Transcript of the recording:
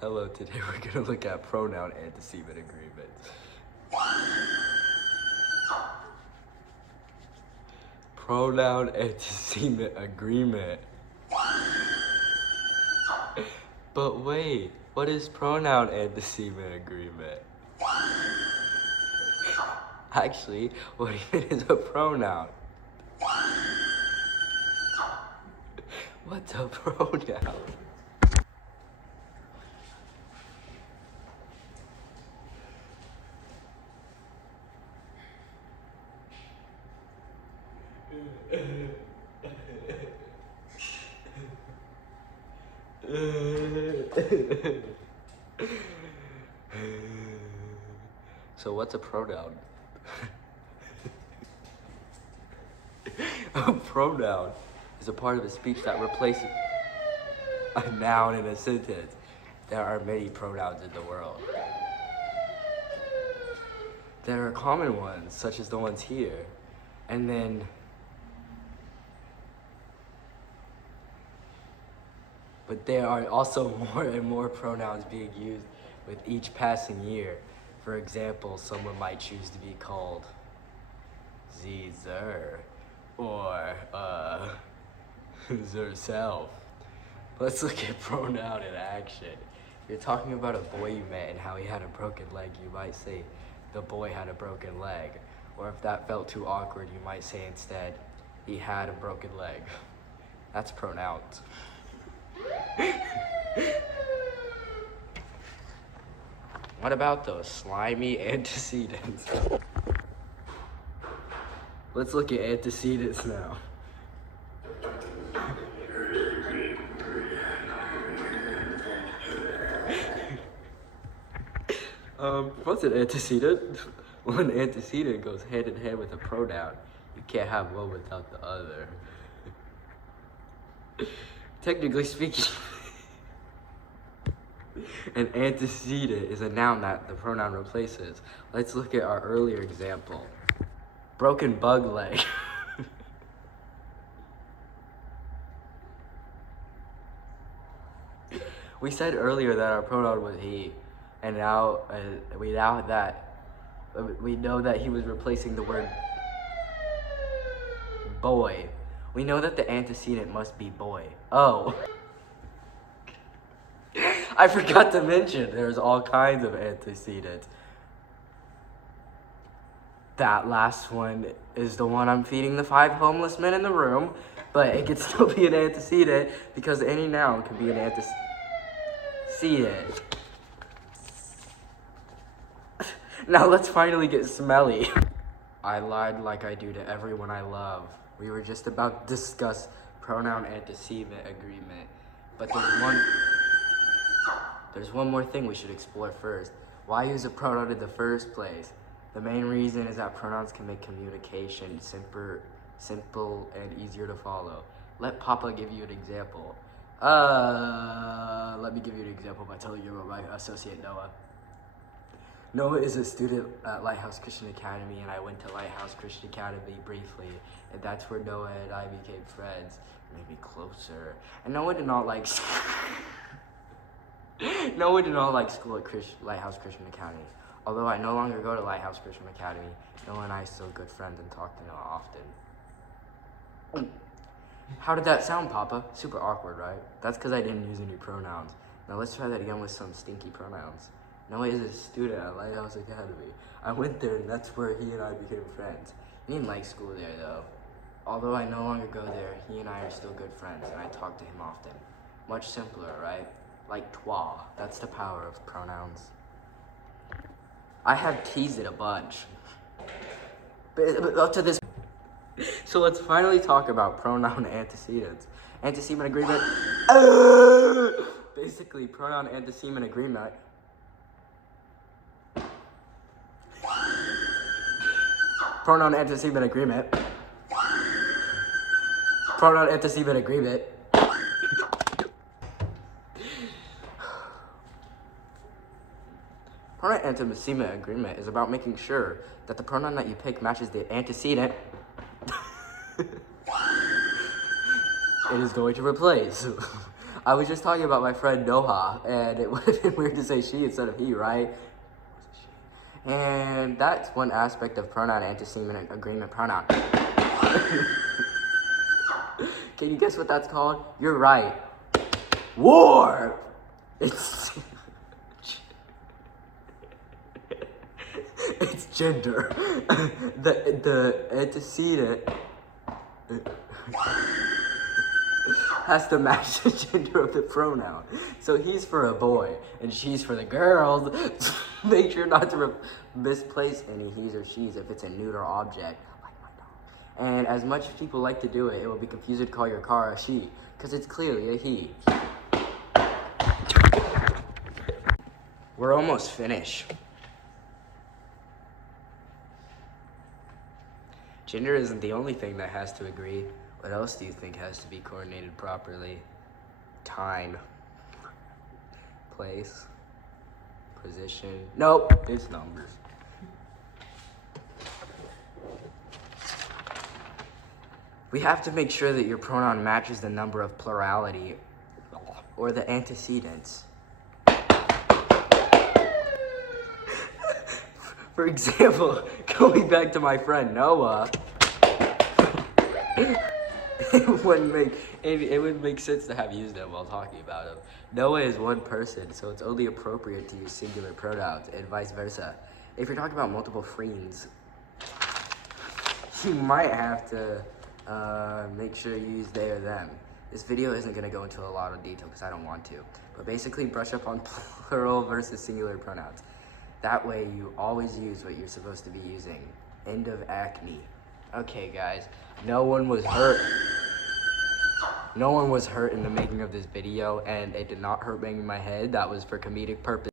Hello, today we're gonna look at pronoun antecedent agreements. Pronoun antecedent agreement. But wait, what is pronoun antecedent agreement? Actually, what even is a pronoun? What's a pronoun? So what's a pronoun? A pronoun is a part of a speech that replaces a noun in a sentence. There are many pronouns in the world. There are common ones, such as the ones here, and then but there are also more and more pronouns being used with each passing year. For example, someone might choose to be called zer or zerself. Let's look at pronoun in action. If you're talking about a boy you met and how he had a broken leg, you might say the boy had a broken leg. Or if that felt too awkward, you might say instead, he had a broken leg. That's pronouns. What about those slimy antecedents? Let's look at antecedents now. What's an antecedent? Well, an antecedent goes hand in hand with a pronoun. You can't have one without the other. Technically speaking, an antecedent is a noun that the pronoun replaces. Let's look at our earlier example. Broken bug leg. We said earlier that our pronoun was he, and now we know that he was replacing the word boy. We know that the antecedent must be boy. Oh. I forgot to mention there's all kinds of antecedents. That last one is the one I'm feeding the 5 homeless men in the room, but it could still be an antecedent because any noun can be an antecedent. Now let's finally get smelly. I lied like I do to everyone I love. We were just about to discuss pronoun antecedent agreement, but there's one more thing we should explore first. Why use a pronoun in the first place? The main reason is that pronouns can make communication simple and easier to follow. Let Papa give you an example. Let me give you an example by telling you about my associate Noah. Noah is a student at Lighthouse Christian Academy, and I went to Lighthouse Christian Academy briefly, and that's where Noah and I became friends, maybe closer. And Noah did not like school at Lighthouse Christian Academy. Although I no longer go to Lighthouse Christian Academy, Noah and I are still good friends and talk to Noah often. How did that sound, Papa? Super awkward, right? That's because I didn't use any pronouns. Now let's try that again with some stinky pronouns. Noah is a student at Lighthouse Academy. I went there and that's where he and I became friends. He didn't like school there though. Although I no longer go there, he and I are still good friends and I talk to him often. Much simpler, right? Like toi. That's the power of pronouns. I have teased it a bunch. But up to this. So let's finally talk about pronoun antecedents. Antecedent agreement. Basically, pronoun antecedent agreement. Pronoun antecedent agreement. Pronoun antecedent agreement. Pronoun antecedent agreement is about making sure that the pronoun that you pick matches the antecedent it is going to replace. I was just talking about my friend Noah, and it would have been weird to say she instead of he, right? And that's one aspect of pronoun antecedent agreement pronoun. Can you guess what that's called? You're right. War! It's it's gender. The antecedent has to match the gender of the pronoun. So he's for a boy and she's for the girls. Make sure not to misplace any he's or she's if it's a neuter object, like my dog. And as much as people like to do it, it will be confusing to call your car a she, because it's clearly a he. We're almost finished. Gender isn't the only thing that has to agree. What else do you think has to be coordinated properly? Time. Place. Position. Nope, it's numbers. We have to make sure that your pronoun matches the number of plurality or the antecedents. For example, going back to my friend Noah, it wouldn't make sense to have used him while talking about him. Noah is one person, so it's only appropriate to use singular pronouns, and vice versa. If you're talking about multiple friends, you might have to make sure you use they or them. This video isn't going to go into a lot of detail because I don't want to, but basically brush up on plural versus singular pronouns. That way you always use what you're supposed to be using. End of acne. Okay guys, no one was hurt. No one was hurt in the making of this video, and it did not hurt banging my head. That was for comedic purpose.